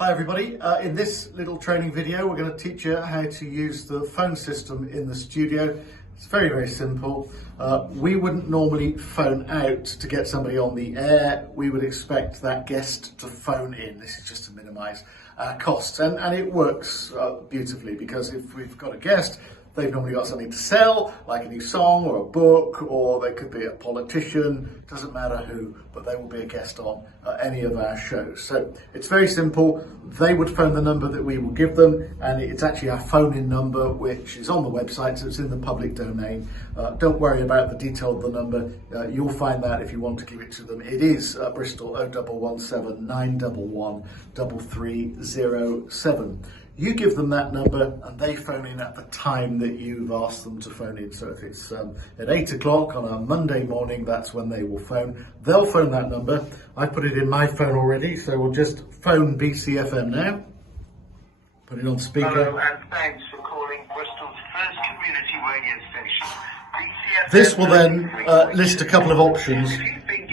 Hi everybody, in this little training video we're going to teach you how to use the phone system in the studio. It's very, very simple. We wouldn't normally phone out to get somebody on the air. We would expect that guest to phone in. This is just to minimise costs, and it works beautifully, because if we've got a guest, they've normally got something to sell, like a new song or a book, or they could be a politician, doesn't matter who, but they will be a guest on any of our shows. So it's very simple. They would phone the number that we will give them, and it's actually our phone-in number, which is on the website, so it's in the public domain. Don't worry about the detail of the number. You'll find that if you want to give it to them. It is Bristol 0117 911 3307. You give them that number and they phone in at the time that you've asked them to phone in. So if it's at 8 o'clock on a Monday morning, that's when they will phone. They'll phone that number. I put it in my phone already, so we'll just phone Bcfm now. Put it on speaker. Hello, and thanks for calling Bristol's first community radio station. BCFM. This will then list a couple of options.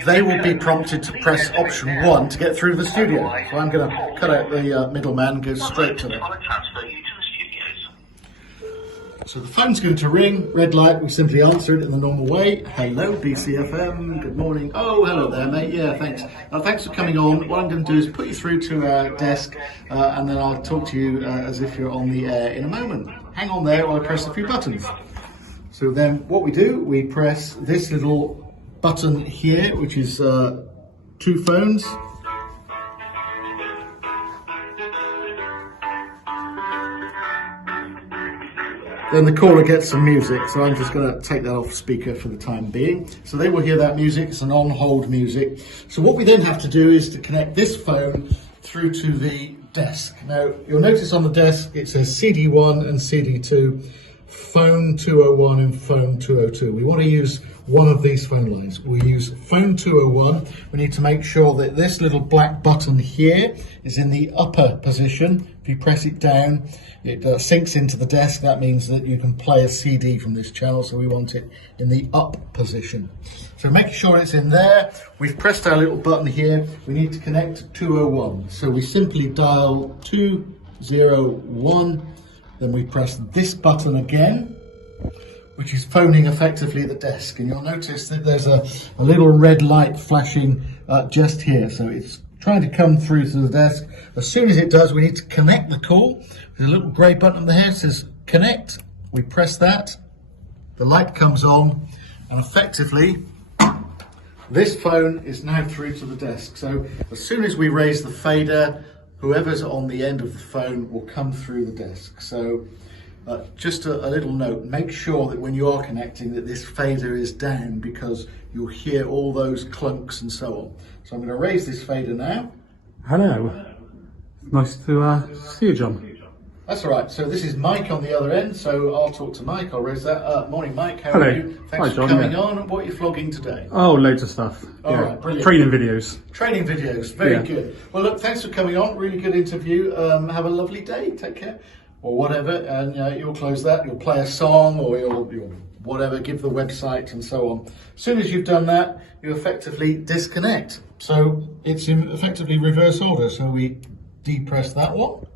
They will be prompted to press option 1 to get through the studio. So I'm going to cut out the middleman and go straight to them. So the phone's going to ring, red light, we simply answer it in the normal way. Hello BCFM, good morning. Oh, hello there mate, yeah, thanks. Thanks for coming on. What I'm going to do is put you through to our desk and then I'll talk to you as if you're on the air in a moment. Hang on there while I press a few buttons. So then what we do, we press this little button here, which is 2 phones. Then the caller gets some music, so I'm just going to take that off speaker for the time being. So they will hear that music, it's an on-hold music. So what we then have to do is to connect this phone through to the desk. Now, you'll notice on the desk it says CD1 and CD2, phone 201 and phone 202. We want to use one of these phone lines. We'll use phone 201. We need to make sure that this little black button here is in the upper position. If you press it down, it sinks into the desk. That means that you can play a CD from this channel, so we want it in the up position. So making sure it's in there, we've pressed our little button here. We need to connect to 201. So we simply dial 201, then we press this button again, which is phoning effectively the desk. And you'll notice that there's a little red light flashing just here. So it's trying to come through to the desk. As soon as it does, we need to connect the call. There's a little grey button on the head that says connect. We press that, the light comes on, and effectively, this phone is now through to the desk. So as soon as we raise the fader, whoever's on the end of the phone will come through the desk. So just a little note, make sure that when you are connecting that this fader is down, because you'll hear all those clunks and so on. So I'm going to raise this fader now. Hello. Nice to see you, John. That's all right. So this is Mike on the other end, so I'll talk to Mike. I'll raise that. Morning, Mike. How are you? Thanks for coming on. What are you vlogging today? Oh, loads of stuff. All right, brilliant. Training videos. Training videos. Very good. Well, look, thanks for coming on. Really good interview. Have a lovely day. Take care. Or whatever, and you'll close that. You'll play a song, or you'll whatever, give the website and so on. As soon as you've done that, you effectively disconnect. So it's in effectively reverse order. So we depress that one,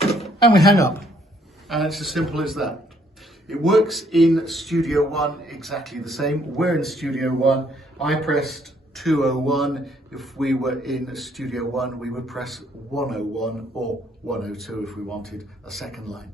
and we hang up. And it's as simple as that. It works in Studio One exactly the same. We're in Studio One. I pressed 201. If we were in Studio One, we would press 101 or 102 if we wanted a second line.